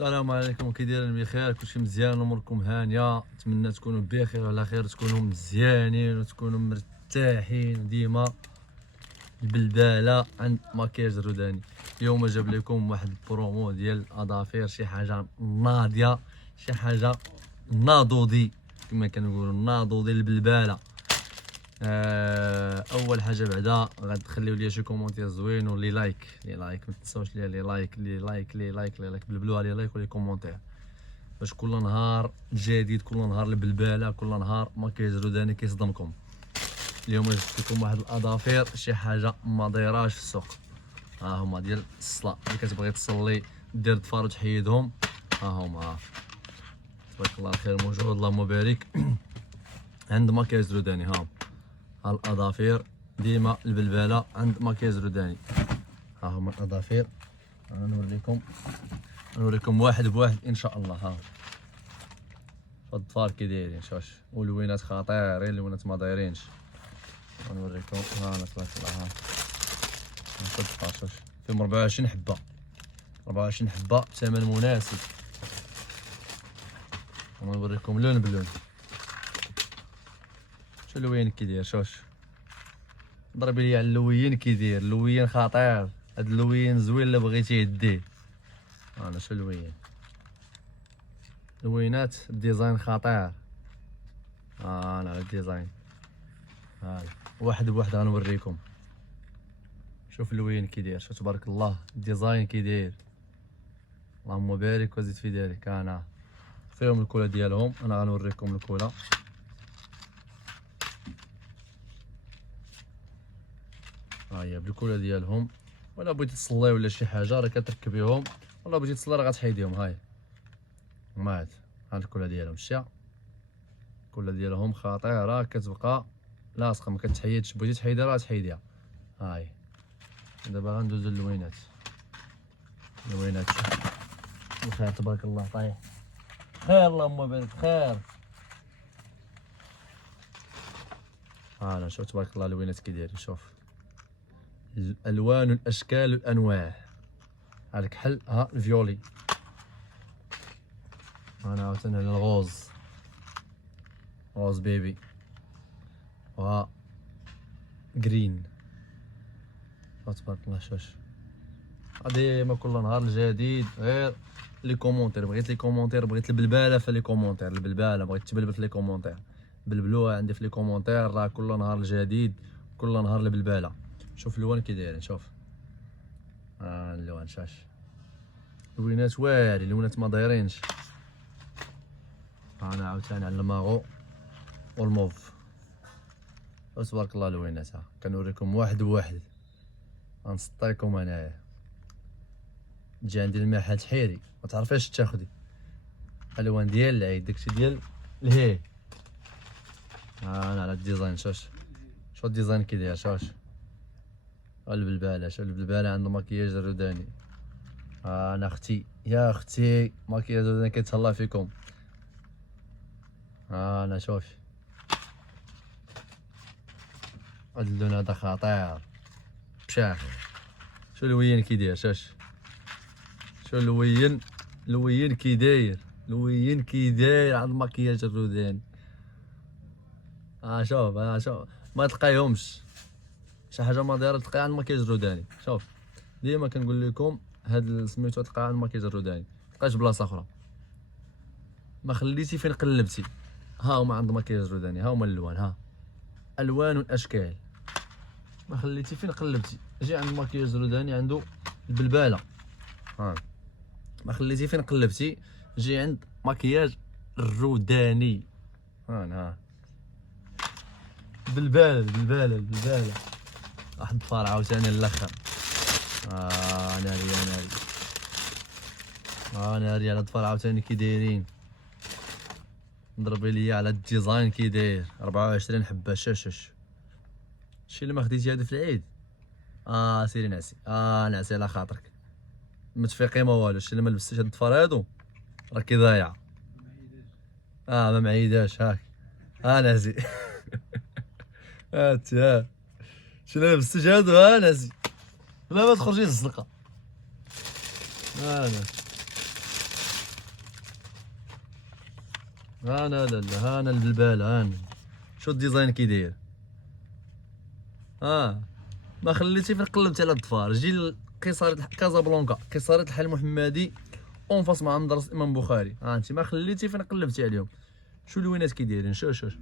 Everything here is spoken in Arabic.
السلام عليكم، كي دايرين؟ بخير؟ كلشي مزيان؟ اموركم هانيه؟ نتمنى تكونوا بخير وعلى خير، تكونوا مزيانين وتكونوا مرتاحين ديما. البلباله عند مكياج روداني. اليوم جاب لكم واحد البرومو ديال اظافير، شي حاجه ناضيه، شي حاجه ناضودي كما كنقولوا، ناضودي البلباله. اول حاجه بعدا غتخليو ليا شي كومونتير زوين ولي لايك، ما تنساوش ليا لي لايك بلبلوها لي لايك ولي كومونتير، باش كل نهار جديد، كل نهار البلباله، كل نهار مكياج روداني كيصدمكم. اليوم جبت لكم واحد الاظافير، شي حاجه ما دايراش في السوق. ها هما ديال الصلاه، اللي كتبغي تصلي دير ضفار وتحيدهم، ها هما. تبارك الله الخير موجود، اللهم بارك. عند مكياج روداني ها الاظافير، ديما البلباله عند مكياج روداني. ها هما الاظافير، نوريكم واحد بواحد ان شاء الله. ها الظفار كي دايرين، شوف، واللوينات خطيرين، اللوينات ما دايرينش. نوريكم، ها انا تبارك الله. ها الظفار شوف، فيهم 24 حبه، 24 حبه بثمن مناسب. ونوريكم لون بلون. شوف اللوين كي داير، شوف ضربي لي على اللوين كي داير، اللوين خطير، هاد اللوين زوين الا بغيتي يديه. انا شو اللوين، لوينات الديزاين خطير. انا على الديزاين، ها واحد بواحد غنوريكم. شوف اللوين كي داير، شوف تبارك الله الديزاين كي داير، اللهم بارك وزيد في ذلك. انا فيهم الكولا ديالهم، انا غنوريكم الكولا. ها هي بالكولا ديالهم، ولا بغيتي تصلي ولا شي حاجه راه كتركبيهم، ولا بغيتي تصلي راه غتحيديهم. هاي مات، ها الكولا ديالهم، شتيها الكولا ديالهم خطيره، كتبقى لاصقه ما كتحيدش، بغيتي تحيدها راه تحيديها. هاي دابا غندوزو اللوينات. اللوينات بخير تبارك الله، طايح خير اللهم بارك خير. انا شوف تبارك الله اللوينات كي دايرين، شوف الالوان والاشكال والانواع. ها الكحل، ها الفيولي، انا عاوتاني على الغوز، غوز بيبي، وها جرين. تبارك الله شوف، ديما كل نهار الجديد. غير لي كومونتير، بغيت لي كومونتير، بغيت البلباله في لي كومونتير، البلباله بغيت تبلبل في لي كومونتير، بلبلوها عندي في لي كومونتير، راه كل نهار الجديد، كل نهار البلباله. شوف اللوان كي دايرين، شوف اللوان، شاش لوينات واعرين، لوينات ما دايرينش. انا عاوتاني على الماغو والموف، تبارك الله لوينات. ها كنوريكم واحد بواحد، غنسطيكم انايا. تجي عندي المحل تحيري ما تعرفيش تاخدي الوان ديال العيد، داكشي ديال الهي. انا على الديزاين، شوف الديزاين كي داير، شوف البلباله، شوف البلباله عند مكياج روداني. انا اختي، يا اختي مكياج روداني كيتهلا فيكم. انا شوف هاد اللون هذا خطير بشاخ. شو اللوين كي داير، شوف اللوين كي داير، اللوين كي داير عند مكياج الروداني. شوف ما تلقايهمش، شي حاجه ما دايره تلقاها عند مكياج الروداني. شوف ديما كنقول لكم هاد سميتو تلقاها عند مكياج الروداني، متلقاش بلاصه اخرى. ما خليتي فين قلبتي، ها هما عند مكياج الروداني، ها هما الالوان، ها الوان والاشكال. ما خليتي فين قلبتي، جي عند مكياج الروداني عنده البلباله. ها ما خليتي فين قلبتي، جي عند مكياج الروداني. ها بلباله واحد الفار عاوتاني الاخر. ناري على الضفار عاوتاني كي دايرين. ضربي ليا على الديزاين كي داير، 24 حبه. شاش شي اللي ما خديتي هذا في العيد. سيري نعسي، نعسي على خاطرك، متفيقي ما والو. شي اللي ما لبستيش هاد الضفار هادو راكي ضايعه. ما معيداش هاك، نعسي. هاتي شي اللي ما لبستيش هادو، نعسي، لا ما تخرجيش الزنقه. انا لا لا انا البلبال انا. شو الديزاين كي داير. ما خليتي فين قلبتي على الضفار. جي قصيرة كازابلانكا، قصيرة الحي المحمدي اون فاس مع مدرسة الامام بخاري. انت ما خليتي فين قلبتي عليهم. شو الوينات كي دايرين. شوف